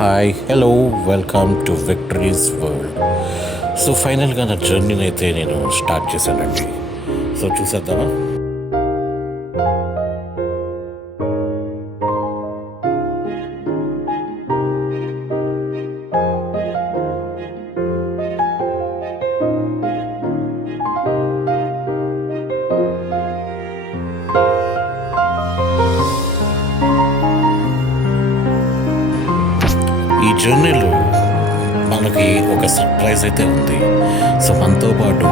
Hi hello welcome to victories world. So ఫైనల్గా నా జర్నీని అయితే నేను స్టార్ట్ చేశానండి. సో చూసేద్దామా. ఈ జర్నీలో మనకి ఒక సర్ప్రైజ్ అయితే ఉంది. సో మనతో పాటు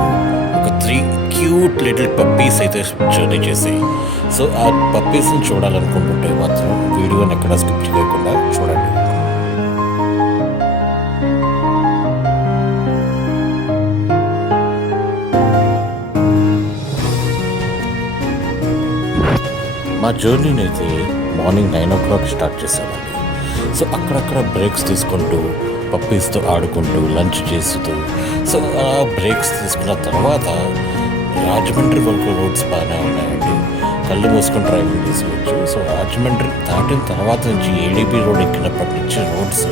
ఒక 3 క్యూట్ లిటిల్ పప్పీస్ అయితే జర్నీ చేసాయి. సో ఆ పప్పీస్ని చూడాలనుకుంటుంటే మాత్రం వీడియోని ఎక్కడ స్కిప్ చేయకుండా చూడండి. మా జర్నీని అయితే మార్నింగ్ 9 o'clock స్టార్ట్ చేసామండి. సో అక్కడక్కడ బ్రేక్స్ తీసుకుంటూ పప్పీస్తో ఆడుకుంటూ లంచ్ చేస్తూ సో ఆ బ్రేక్స్ తీసుకున్న తర్వాత రాజమండ్రి వరకు రోడ్స్ బాగానే ఉన్నాయండి. కళ్ళు మూసుకొని డ్రైవింగ్ చేసుకోవచ్చు. సో రాజమండ్రి దాటిన తర్వాత నుంచి ఏడీబీ రోడ్ ఎక్కినప్పటి నుంచి రోడ్స్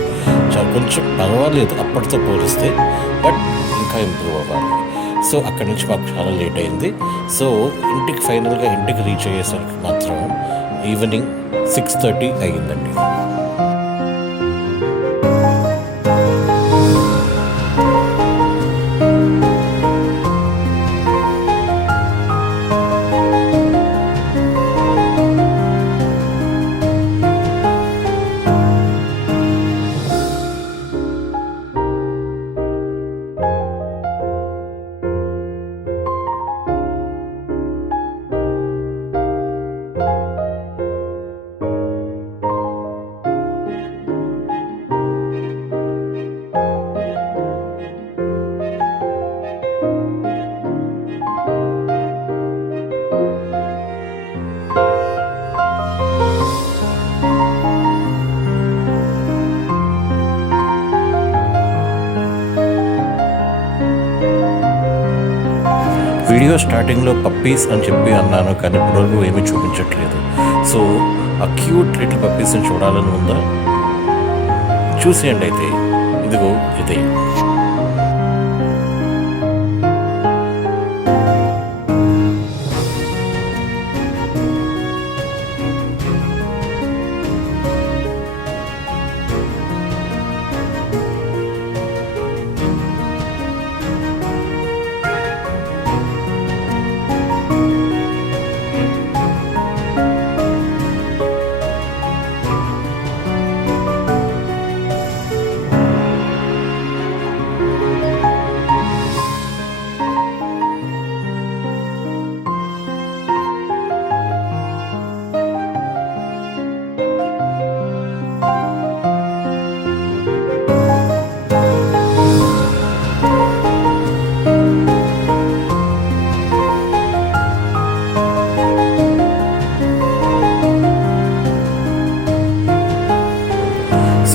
చాలా కొంచెం పర్వాలేదు అప్పటితో పోలిస్తే, బట్ ఇంకా ఇంప్రూవ్ అవ్వాలి. సో అక్కడి నుంచి మాకు చాలా లేట్ అయింది. సో ఫైనల్గా ఇంటికి రీచ్ అయ్యేసరికి మాత్రం ఈవినింగ్ 6:30 అయ్యిందండి. వీడియో స్టార్టింగ్లో పప్పీస్ అని చెప్పి అన్నాను, కానీ ఇప్పటివరకు ఏమీ చూపించట్లేదు. సో ఆ క్యూట్ లిటిల్ పప్పీస్ని చూడాలని ఉందా, చూసేయండి. అయితే ఇదిగో ఇదే.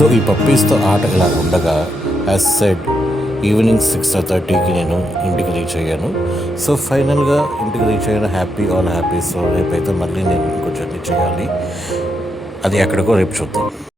సో ఈ పప్పీస్తో ఆట ఇలా ఉండగా యాజ్ సెడ్ ఈవినింగ్ 6:30కి నేను ఇంటికి రీచ్ అయ్యాను. సో ఫైనల్గా ఇంటికి రీచ్ అయ్యాను, హ్యాపీ ఆల్ హ్యాపీ. సో రేపైతే మళ్ళీ నేను ఇంకో జర్నీ చేయాలి, అది ఎక్కడికో రేపు చూద్దాం.